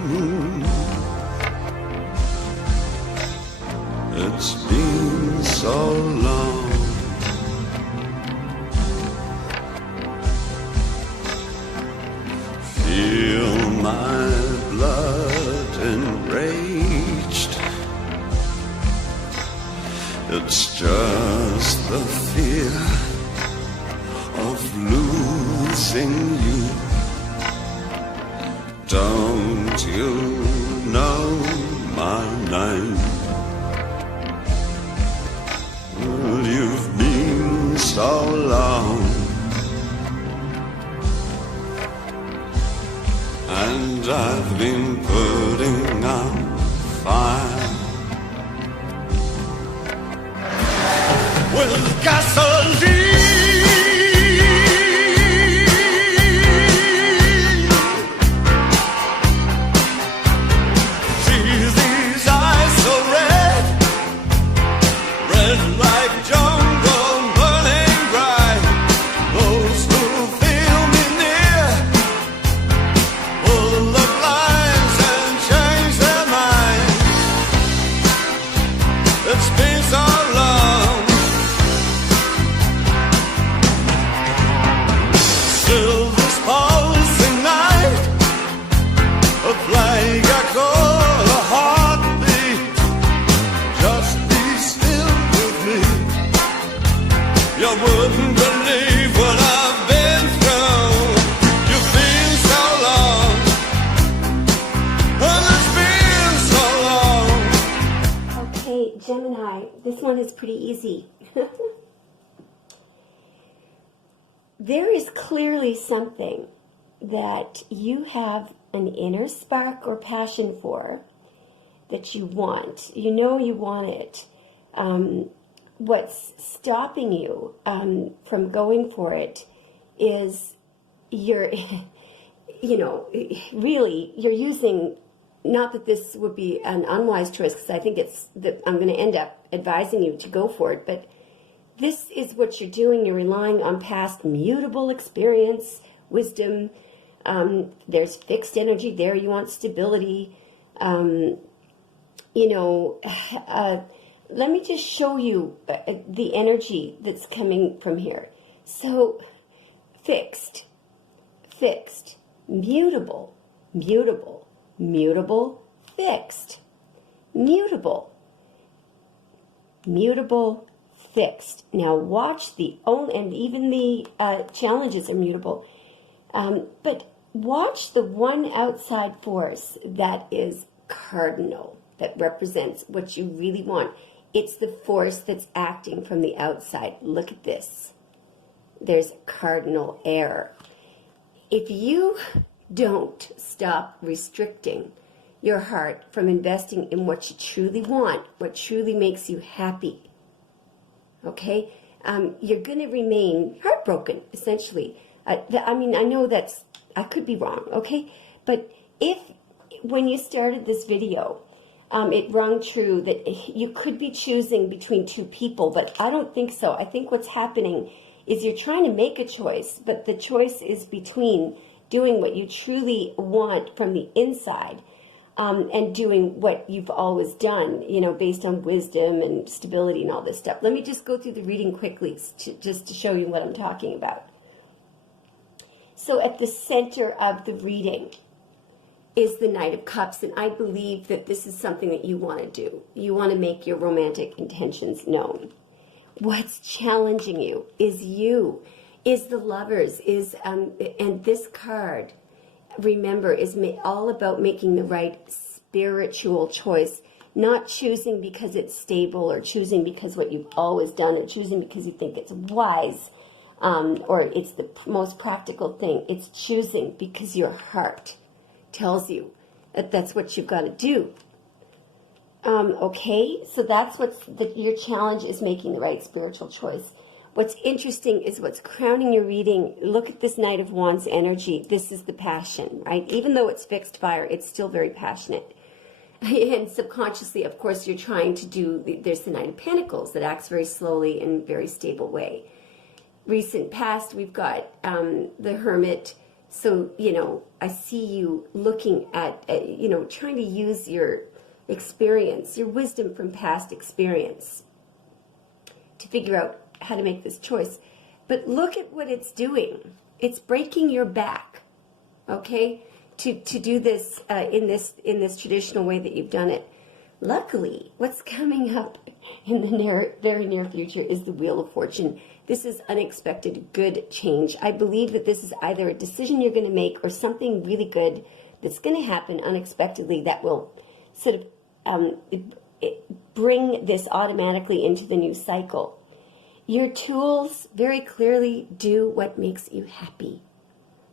moon. It's been so long. Feel my blood enraged. It's just the fear of losing you. Don't you know my name? Well, you've been so long, and I've been putting out fire with gasoline. Gemini, this one is pretty easy. There is clearly something that you have an inner spark or passion for that you want. You know you want it. What's stopping you from going for it is you're, really, you're using. Not that this would be an unwise choice, because I think it's that I'm going to end up advising you to go for it, but this is what you're doing. You're relying on past mutable experience, wisdom. There's fixed energy there. You want stability. Let me just show you the energy that's coming from here. So, fixed, mutable, mutable, fixed, mutable, fixed. Now watch and even the challenges are mutable, but watch the one outside force that is cardinal, that represents what you really want. It's the force that's acting from the outside. Look at this. There's cardinal air. If you don't stop restricting your heart from investing in what you truly want, what truly makes you happy, okay? You're going to remain heartbroken, essentially. I know I could be wrong, okay? But when you started this video, it rung true that you could be choosing between two people, but I don't think so. I think what's happening is you're trying to make a choice, but the choice is between doing what you truly want from the inside and doing what you've always done, based on wisdom and stability and all this stuff. Let me just go through the reading quickly just to show you what I'm talking about. So at the center of the reading is the Knight of Cups, and I believe that this is something that you want to do. You want to make your romantic intentions known. What's challenging you is the Lovers, and this card, remember, is all about making the right spiritual choice, not choosing because it's stable or choosing because what you've always done or choosing because you think it's wise or it's the most practical thing. It's choosing because your heart tells you that that's what you've got to do. Okay, so that's your challenge is making the right spiritual choice. What's interesting is what's crowning your reading. Look at this Knight of Wands energy. This is the passion, right? Even though it's fixed fire, it's still very passionate. And subconsciously, of course, you're trying to there's the Knight of Pentacles that acts very slowly in a very stable way. Recent past, we've got the Hermit, So, I see you looking at, trying to use your experience, your wisdom from past experience to figure out how to make this choice. But look at what it's doing. It's breaking your back, okay, to do this in this traditional way that you've done it. Luckily, what's coming up in the very near future is the Wheel of Fortune. This is unexpected good change. I believe that this is either a decision you're going to make or something really good that's going to happen unexpectedly that will sort of bring this automatically into the new cycle. Your tools very clearly do what makes you happy.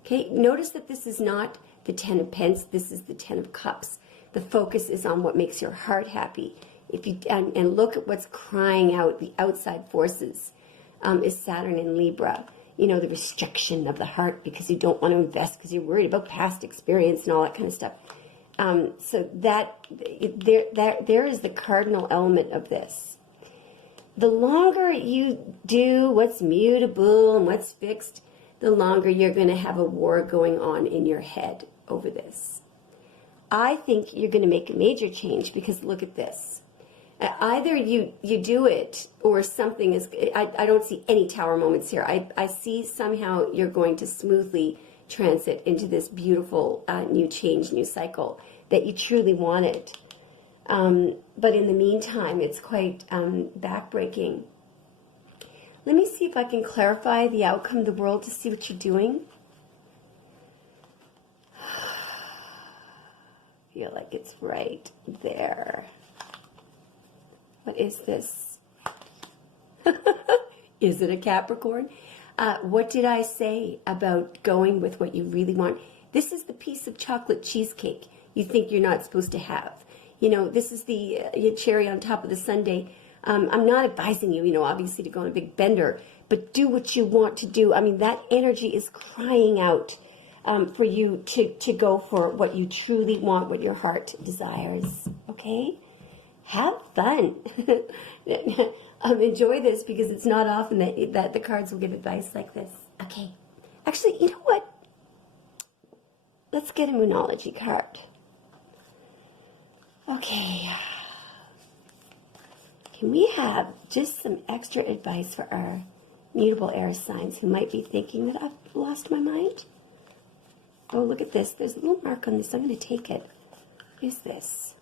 Okay, notice that this is not the 10 of Pence, this is the 10 of Cups. The focus is on what makes your heart happy. And look at what's crying out, the outside forces, is Saturn in Libra. The restriction of the heart because you don't want to invest because you're worried about past experience and all that kind of stuff. So there is the cardinal element of this. The longer you do what's mutable and what's fixed, the longer you're going to have a war going on in your head over this. I think you're going to make a major change because look at this. Either you do it or something is, I don't see any tower moments here. I see somehow you're going to smoothly transit into this beautiful new change, new cycle that you truly wanted. But in the meantime, it's quite backbreaking. Let me see if I can clarify the outcome of the world to see what you're doing. I feel like it's right there. What is this? Is it a Capricorn? What did I say about going with what you really want? This is the piece of chocolate cheesecake you think you're not supposed to have. This is the cherry on top of the sundae. I'm not advising you, obviously to go on a big bender, but do what you want to do. I mean, that energy is crying out for you to go for what you truly want, what your heart desires, okay? Have fun. Enjoy this because it's not often that the cards will give advice like this. Okay. Actually, you know what? Let's get a Moonology card. Okay. Can we have just some extra advice for our mutable air signs who might be thinking that I've lost my mind? Oh, look at this. There's a little mark on this. I'm going to take it. What is this?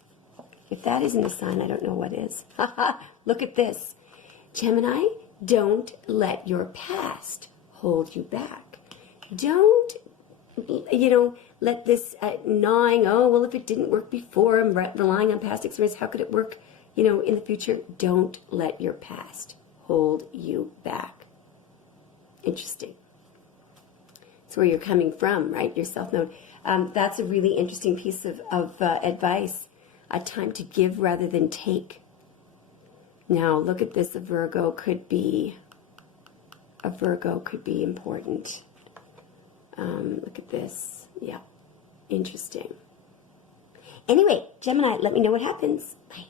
If that isn't a sign, I don't know what is. Look at this. Gemini, don't let your past hold you back. Don't, let this gnawing, oh, well, if it didn't work before, I'm relying on past experience, how could it work, in the future? Don't let your past hold you back. Interesting. It's where you're coming from, right? Your self-known. That's a really interesting piece of advice. A time to give rather than take. Now, look at this. A Virgo could be important. Look at this. Yeah. Interesting. Anyway, Gemini, let me know what happens. Bye.